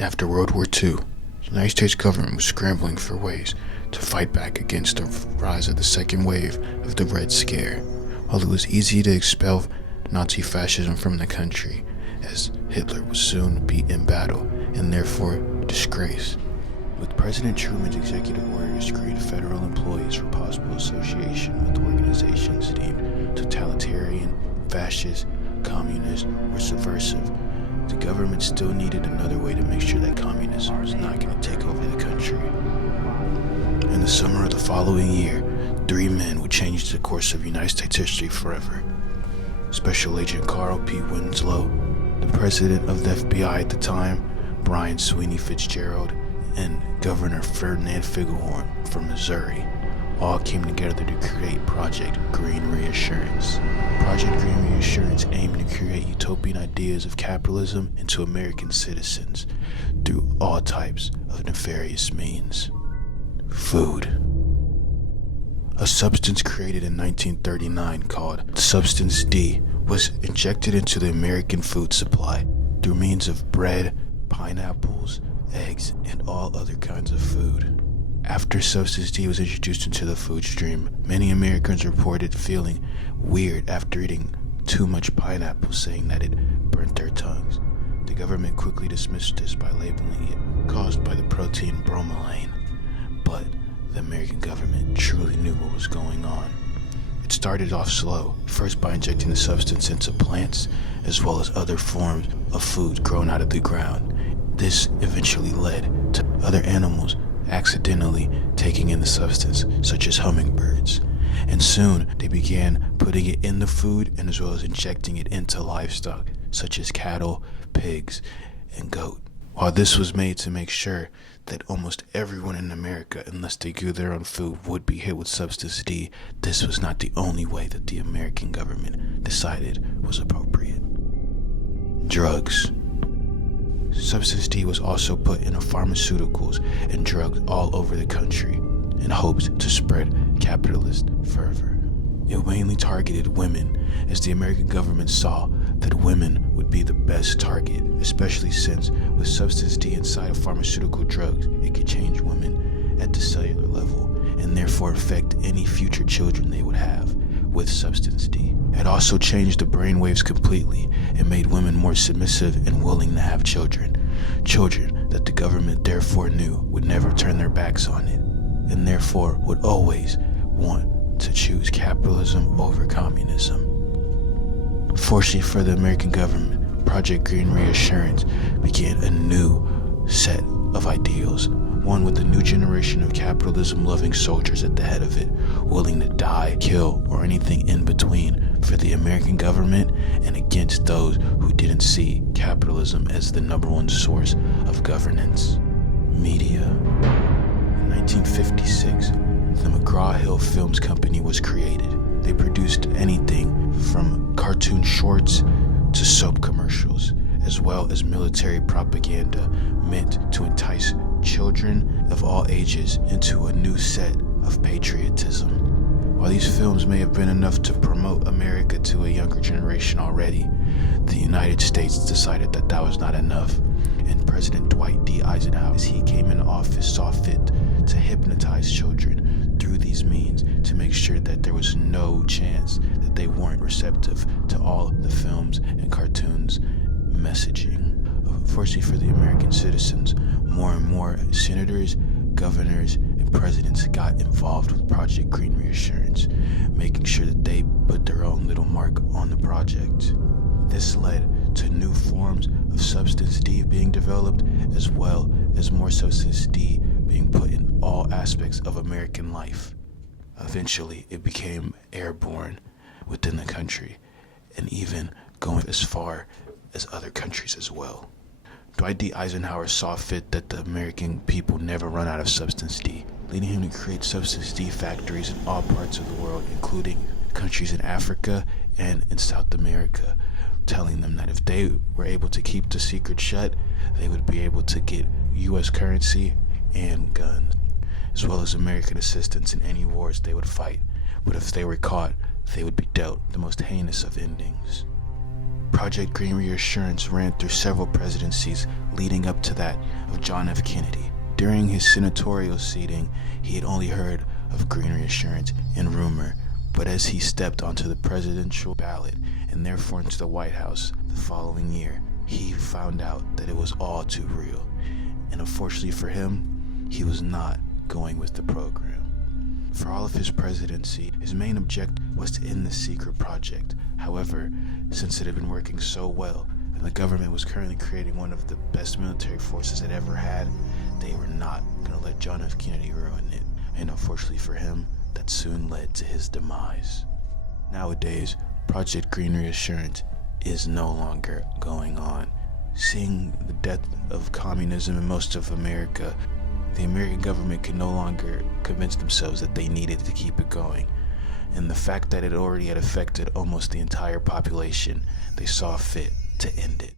After World War II, the United States government was scrambling for ways to fight back against the rise of the second wave of the Red Scare. While it was easy to expel Nazi fascism from the country, as Hitler would soon be in battle and therefore disgraced, with President Truman's executive orders to create federal employees for possible association with organizations deemed totalitarian, fascist, communist, or subversive, the government still needed another way to make sure that communism was not going to take over the country. In the summer of the following year, 3 men would change the course of United States history forever. Special Agent Carl P. Winslow, the president of the FBI at the time, Brian Sweeney Fitzgerald, and Governor Ferdinand Figglehorn from Missouri all came together to create Project Green Reassurance. Project Green Reassurance aimed to create utopian ideas of capitalism into American citizens through all types of nefarious means. Food. A substance created in 1939 called Substance D was injected into the American food supply through means of bread, pineapples, eggs, and all other kinds of food. After Substance D was introduced into the food stream, many Americans reported feeling weird after eating too much pineapple, saying that it burnt their tongues. The government quickly dismissed this by labeling it caused by the protein bromelain, but the American government truly knew what was going on. It started off slow, first by injecting the substance into plants as well as other forms of food grown out of the ground. This eventually led to other animals accidentally taking in the substance, such as hummingbirds. And soon they began putting it in the food and as well as injecting it into livestock, such as cattle, pigs, and goat. While this was made to make sure that almost everyone in America, unless they grew their own food, would be hit with Substance D, this was not the only way that the American government decided was appropriate. Drugs. Substance D was also put into pharmaceuticals and drugs all over the country in hopes to spread capitalist fervor. It mainly targeted women, as the American government saw that women would be the best target, especially since with Substance D inside of pharmaceutical drugs, it could change women at the cellular level and therefore affect any future children they would have with Substance D. It also changed the brainwaves completely and made women more submissive and willing to have children. Children that the government therefore knew would never turn their backs on it, and therefore would always want to choose capitalism over communism. Fortunately for the American government, Project Green Reassurance began a new set of ideals, one with a new generation of capitalism-loving soldiers at the head of it, willing to die, kill, or anything in between for the American government and against those who didn't see capitalism as the number one source of governance. Media. In 1956, the McGraw-Hill Films Company was created. They produced anything from cartoon shorts to soap commercials, as well as military propaganda meant to entice children of all ages into a new set of patriotism. While these films may have been enough to promote America to a younger generation already, the United States decided that that was not enough, and President Dwight D. Eisenhower, as he came into office, saw fit to hypnotize children through these means to make sure that there was no chance that they weren't receptive to all the films and cartoons messaging. Unfortunately for the American citizens, more and more senators, governors, and presidents got involved with Project Green Reassurance, making sure that they put their own little mark on the project. This led to new forms of Substance D being developed, as well as more Substance D being put in all aspects of American life. Eventually, it became airborne within the country, and even going as far as other countries as well. Dwight D. Eisenhower saw fit that the American people never run out of Substance D, leading him to create Substance D factories in all parts of the world, including countries in Africa and in South America, telling them that if they were able to keep the secret shut, they would be able to get U.S. currency and guns, as well as American assistance in any wars they would fight. But if they were caught, they would be dealt the most heinous of endings. Project Green Reassurance ran through several presidencies leading up to that of John F. Kennedy. During his senatorial seating, he had only heard of Green Reassurance in rumor, but as he stepped onto the presidential ballot and therefore into the White House the following year, he found out that it was all too real. And unfortunately for him, he was not going with the program. For all of his presidency, his main objective was to end the secret project. However, since it had been working so well, and the government was currently creating one of the best military forces it ever had, they were not going to let John F. Kennedy ruin it. And unfortunately for him, that soon led to his demise. Nowadays, Project Green Reassurance is no longer going on. Seeing the death of communism in most of America, the American government could no longer convince themselves that they needed to keep it going. And the fact that it already had affected almost the entire population, they saw fit to end it.